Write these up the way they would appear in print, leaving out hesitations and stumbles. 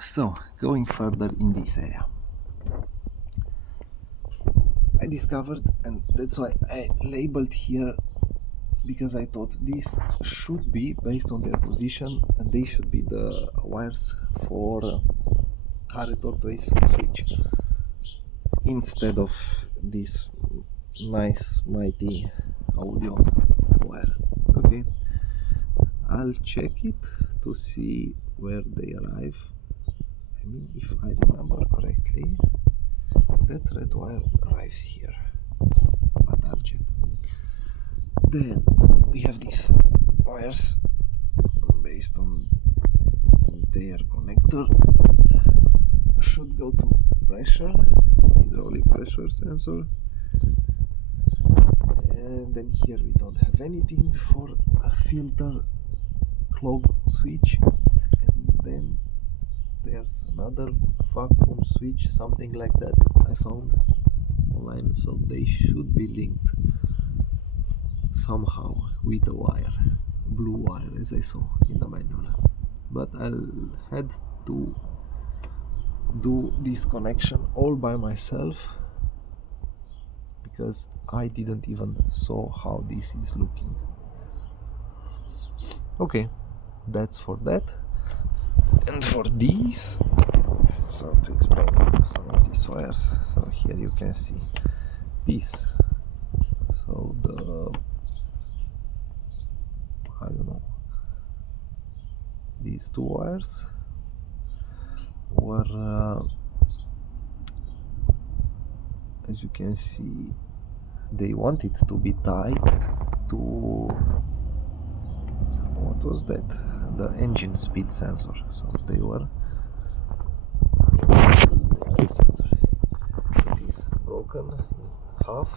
So, going further in this area, I discovered, and that's why I labeled here, because I thought this should be based on their position, and they should be the wires for Hare Tortoise switch instead of this nice mighty audio wire. Okay, I'll check it to see where they arrive. I mean, if I remember correctly, that red wire arrives here, but I'll check. Then we have these wires based on their connector, should go to pressure, hydraulic pressure sensor, and then here we don't have anything for a filter clog switch, and then there's another vacuum switch, something like that I found online, so they should be linked somehow with a wire, blue wire, as I saw in the manual. But I'll had to do this connection all by myself because I didn't even saw how this is looking. Okay, that's for that. And for these, so to explain some of these wires, so here you can see this. So I don't know, these two wires were, as you can see, they wanted to be tied to, what was that? The engine speed sensor. So they were, the sensor, it is broken in half,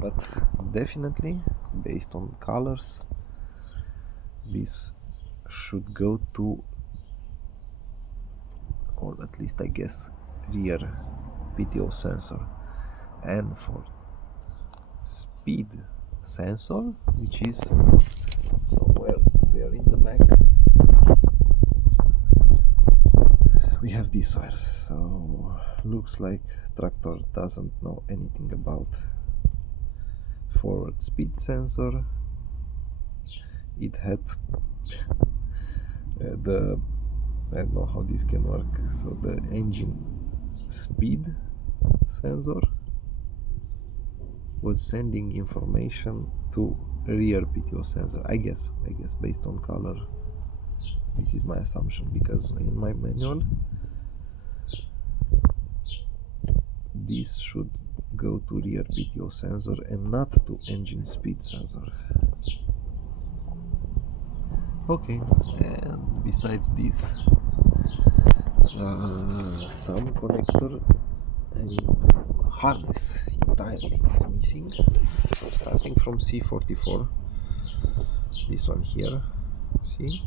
but definitely based on colors this should go to, or at least I guess, rear PTO sensor. And for speed sensor, which is somewhere there in the back, we have these wires. So looks like tractor doesn't know anything about forward speed sensor. It had I don't know how this can work. So the engine speed sensor was sending information to rear PTO sensor. I guess based on color. This is my assumption, because in my manual this should go to rear PTO sensor and not to engine speed sensor. Okay, and besides this, some connector, I mean harness entirely is missing. So starting from C44, this one here, see?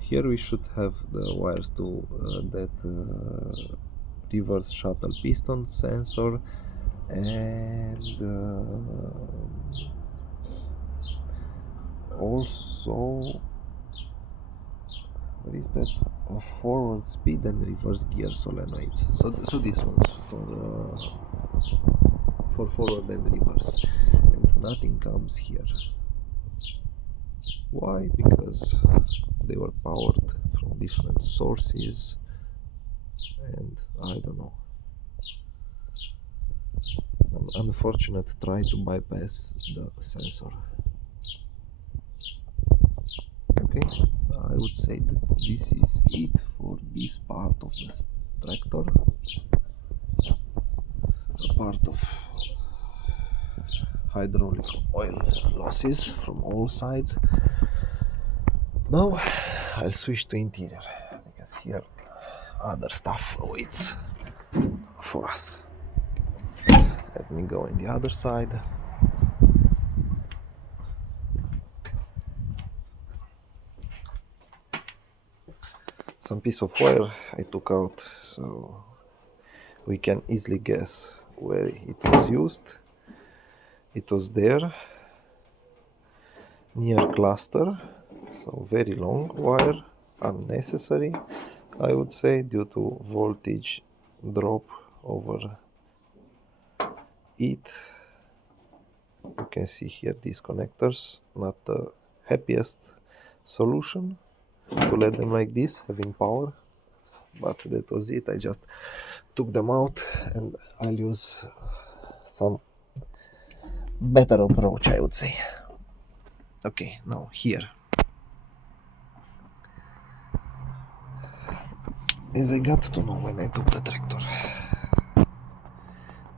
Here we should have the wires to that reverse shuttle piston sensor, and also, what is that? Forward speed and reverse gear solenoids. So this one's for forward and reverse, and nothing comes here. Why? Because they were powered from different sources, and I don't know. An unfortunate try to bypass the sensor. Okay, I would say that this is it for this part of the tractor. A part of hydraulic oil losses from all sides. Now I'll switch to interior, because here other stuff waits for us. Let me go in the other side. Some piece of wire I took out, so we can easily guess where it was used. It was there, near cluster, so very long wire, unnecessary, I would say, due to voltage drop over it. You can see here these connectors, not the happiest solution to let them like this, having power, but that was it. I just took them out and I'll use some better approach, I would say. Okay, now here. As I got to know when I took the tractor,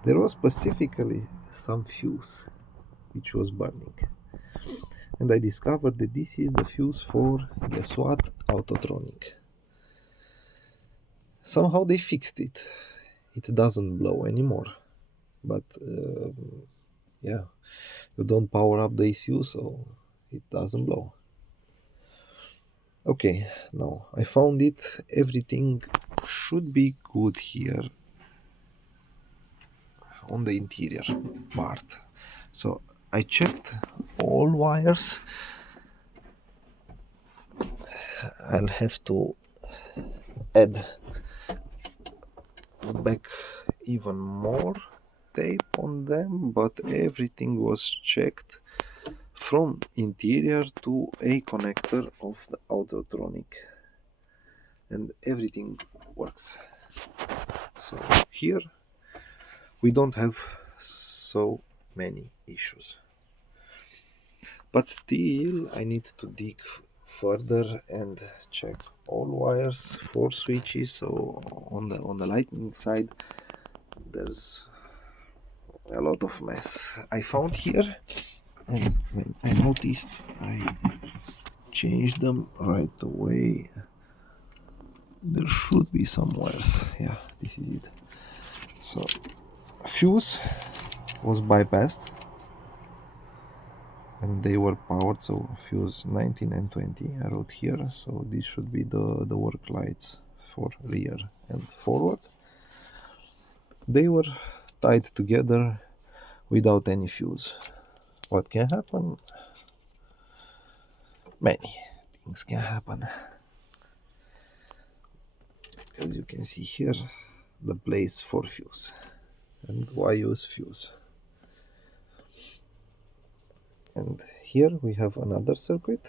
there was specifically some fuse which was burning. And I discovered that this is the fuse for, guess what, Autotronic. Somehow they fixed it. It doesn't blow anymore. But yeah, you don't power up the ECU, so it doesn't blow. Okay, now I found it. Everything should be good here on the interior part. So I checked all wires. I'll have to add back even more tape on them, but everything was checked from interior to a connector of the Autotronic, and everything works. So here we don't have so many issues, but still I need to dig further and check all wires for switches. So on the lightning side there's a lot of mess I found here, and when I noticed, I changed them right away. There should be some wires. Yeah, this is it. So fuse was bypassed and they were powered, so fuse 19 and 20 I wrote here. So this should be the work lights for rear and forward. They were tied together without any fuse. What can happen? Many things can happen. As you can see here, the place for fuse. And why use fuse? And here we have another circuit,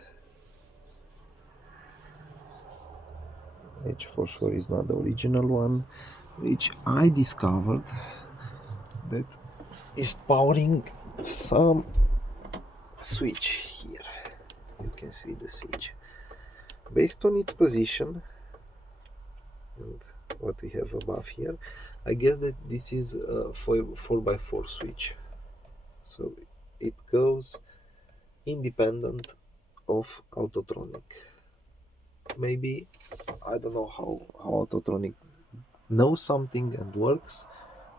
which for sure is not the original one, which I discovered that is powering some switch here. You can see the switch. Based on its position and what we have above here, I guess that this is a 4x4 switch. So it goes independent of Autotronic. Maybe, I don't know how Autotronic knows something and works,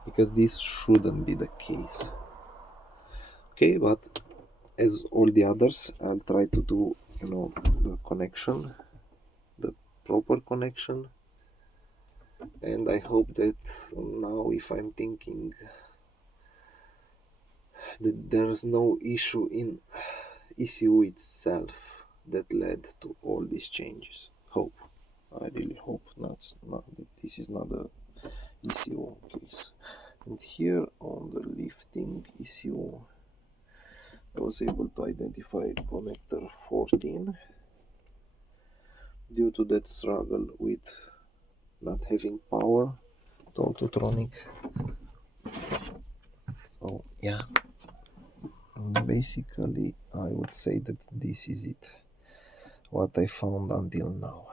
because this shouldn't be the case. Okay, but as all the others, I'll try to do, the connection, the proper connection, and I hope that now, if I'm thinking that there's no issue in ECU itself that led to all these changes. Hope. I really hope not that this is not a ECU case. And here on the lifting ECU, I was able to identify connector 14 due to that struggle with not having power to Autotronic. So yeah, basically I would say that this is it, what I found until now.